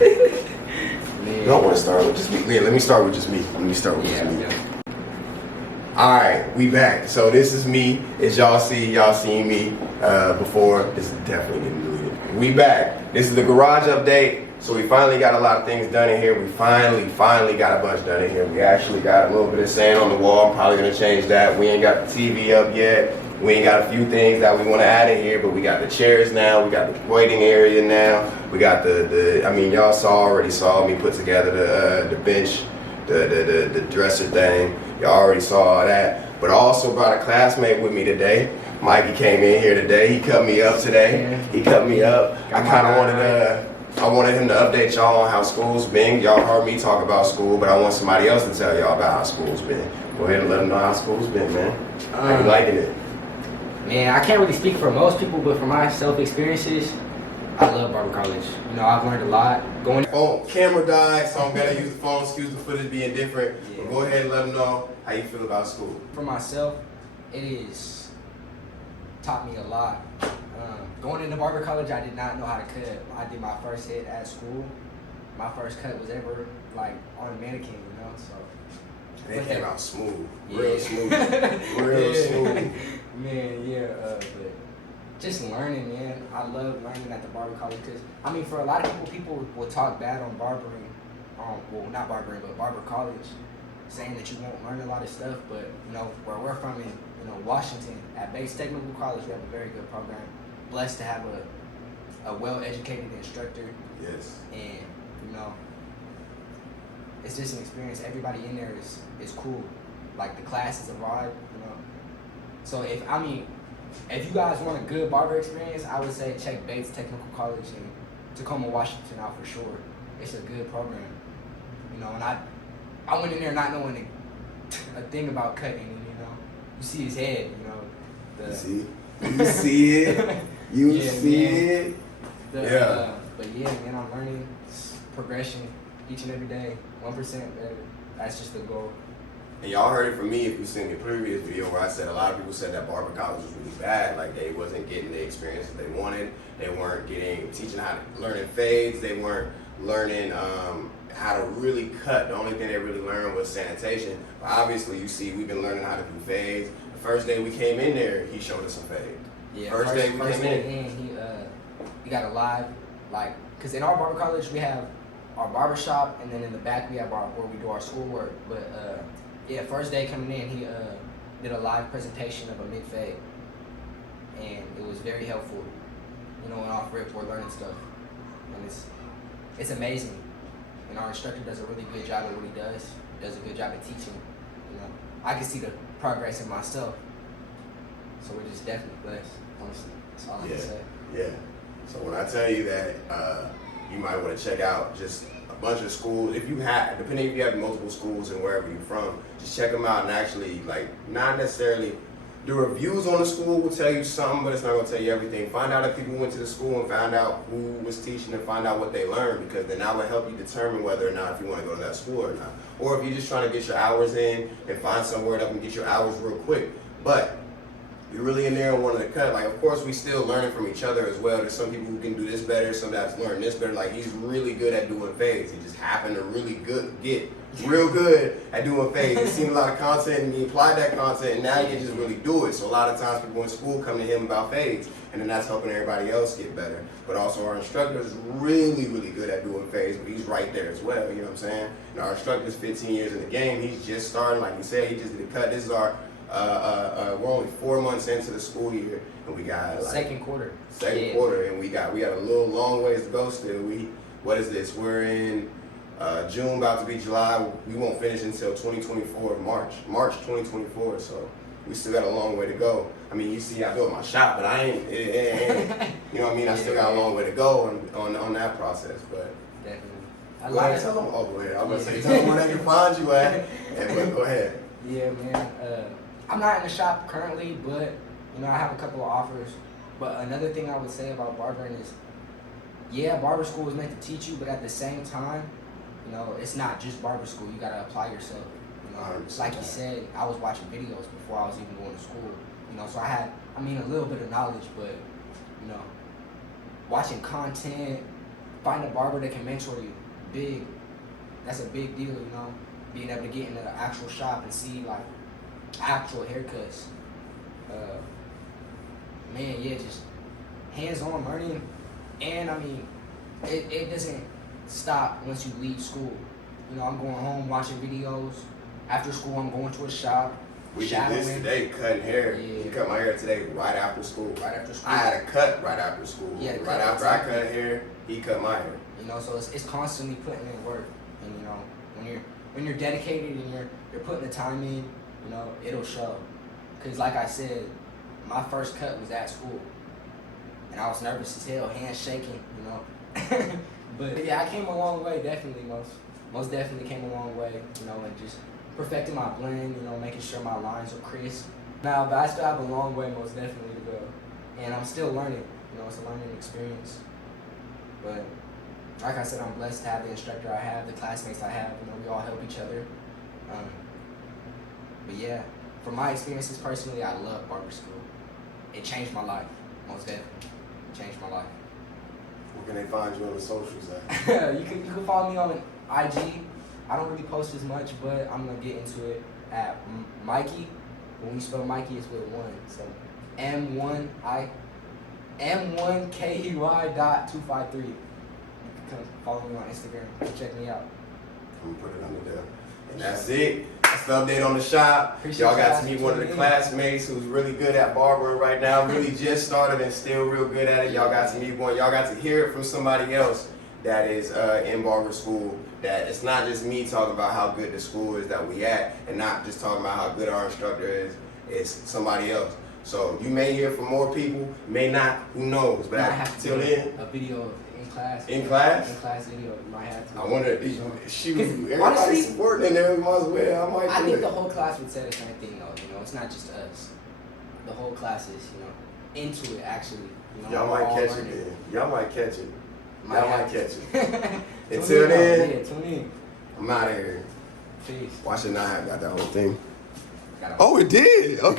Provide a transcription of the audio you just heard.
You don't want to start with just me. Yeah, let me start with just me. All right, we back. So this is me. As y'all seen me before. This is definitely getting deleted. We back. This is the garage update. So we finally got a lot of things done in here. We finally got a bunch done in here. We actually got a little bit of sand on the wall. I'm probably gonna change that. We ain't got the TV up yet. We ain't got a few things that we want to add in here, but we got the chairs now. We got the waiting area now. We got I mean, y'all already saw me put together the bench, the dresser thing. Y'all already saw all that. But I also brought a classmate with me today. Mikey came in here today. He cut me up today. He cut me up. I kind of wanted him to update y'all on how school's been. Y'all heard me talk about school, but I want somebody else to tell y'all about how school's been. Go ahead and let them know how school's been, man. How you liking it? Man, I can't really speak for most people, but for my self-experiences, I love Barber College. You know, I've learned a lot. Camera died, so I'm gonna use the phone. Excuse the footage being different. Yeah. But go ahead and let them know how you feel about school. For myself, it has taught me a lot. Going into Barber College, I did not know how to cut. I did my first hit at school. My first cut was ever like on a mannequin, you know. So they came out smooth, yeah. real smooth, real smooth. Man, yeah, but just learning, man. I love learning at the Barber College because, I mean, for a lot of people will talk bad on barbering, well, not barbering, but Barber College, saying that you won't learn a lot of stuff. But, you know, where we're from in, Washington, at Bates Technical College, we have a very good program. Blessed to have a well-educated instructor. Yes. And, it's just an experience. Everybody in there is cool. Like, the class is a vibe, So if you guys want a good barber experience, I would say check Bates Technical College in Tacoma, Washington out for sure. It's a good program, and I went in there not knowing a thing about cutting. You see his head, You see it. You see it. Yeah. But yeah, man, I'm learning progression each and every day, 1% better. That's just the goal. And y'all heard it from me if you've seen the previous video where I said a lot of people said that Barber College was really bad, like they wasn't getting the experiences they wanted. They weren't teaching how to learn fades. They weren't learning how to really cut. The only thing they really learned was sanitation. But obviously, you see, we've been learning how to do fades. The first day we came in there, he showed us some fades. Yeah, first day we came in, he got a live, because in our Barber College we have our barber shop, and then in the back we have where we do our schoolwork. But first day coming in, he did a live presentation of a mid-fade, and it was very helpful. And off rip, we're learning stuff, and it's amazing. And our instructor does a really good job at what he does. He does a good job at teaching. I can see the progress in myself, so we're just definitely blessed. Honestly, that's all I can say. Yeah. So when I tell you that you might want to check out just a bunch of schools, depending if you have multiple schools and wherever you're from, just check them out and actually, not necessarily, the reviews on the school will tell you something, but it's not going to tell you everything. Find out if people went to the school and found out who was teaching and find out what they learned, because then that will help you determine whether or not if you want to go to that school or not. Or if you're just trying to get your hours in and find somewhere that can get your hours real quick. But you're really in there and wanting to cut. Of course, we still learning from each other as well. There's some people who can do this better, some that's learn this better. He's really good at doing fades. He just happened to get real good at doing fades. He's seen a lot of content and he applied that content, and now he can just really do it. So a lot of times people in school come to him about fades, and then that's helping everybody else get better. But also our instructor is really, really good at doing fades, but he's right there as well, you know what I'm saying? And our instructor's 15 years in the game. He's just starting, like you said, he just did a cut. This is our we're only 4 months into the school year, and we got second quarter, and we got a little long ways to go still. What is this? We're in June, about to be July. We won't finish until 2024, March 2024. So we still got a long way to go. I mean, you see, I built my shop, but I ain't. You know what I mean? I still got a long way to go on that process, but. Definitely. Go ahead, tell them. Oh, go ahead. I'm gonna say tell them where they can find you at. But go ahead. Yeah, man. I'm not in the shop currently, but I have a couple of offers. But another thing I would say about barbering is, barber school is meant to teach you, but at the same time, it's not just barber school. You gotta apply yourself. Like you said, I was watching videos before I was even going to school. So I had, a little bit of knowledge, but watching content, find a barber that can mentor you, that's a big deal, you know. Being able to get in the actual shop and see like actual haircuts. Man, yeah, just hands-on learning. And I mean, it doesn't stop once you leave school. You know, I'm going home watching videos. After school, I'm going to a shop. We did this today, cutting hair. Yeah. He cut my hair today right after school. Right after school. I had a cut right after school. Yeah, right after I cut hair, he cut my hair. You know, so it's constantly putting in work. And you know, when you're dedicated and you're putting the time in, you know, it'll show. Cause like I said, my first cut was at school, and I was nervous as hell, hands shaking, you know. But yeah, I came a long way, definitely. Most definitely came a long way, you know, and just perfecting my blend, you know, making sure my lines are crisp. Now, but I still have a long way, most definitely, to go, and I'm still learning. You know, it's a learning experience. But like I said, I'm blessed to have the instructor I have, the classmates I have. You know, we all help each other. But yeah, from my experiences personally, I love barber school. It changed my life, most definitely. It changed my life. Where can they find you on the socials at? you can follow me on IG. I don't really post as much, but I'm gonna get into it at Mikey. When you spell Mikey, it's with one. So M1KEY.253. You can follow me on Instagram. Check me out. I'm gonna put it under there. And that's it. That's the update on the shop. Appreciate Y'all got y'all to meet one of the tuning in. classmates who's really good at barbering right now. Really just started and still real good at it. Y'all got to meet one. Y'all got to hear it from somebody else that is in barber school. That it's not just me talking about how good the school is that we at, and not just talking about how good our instructor is. It's somebody else. So you may hear from more people, may not. Who knows? But You might have to till do then, a video of in class. in class. In class video, you might have to. I wonder if shoot, everybody's honestly, supporting in there. We might as well. I might I do think it. the whole class would say the same thing though. You know, it's not just us. The whole class is, you know, into it actually. You know, Y'all we're might all catch learning. it then. Y'all might catch it. Might Y'all have might catch it. Tune Until in, though. then, Yeah, tune in. I'm out of here. Peace. Why should not have got that whole thing? Gotta- Oh, it did. Okay.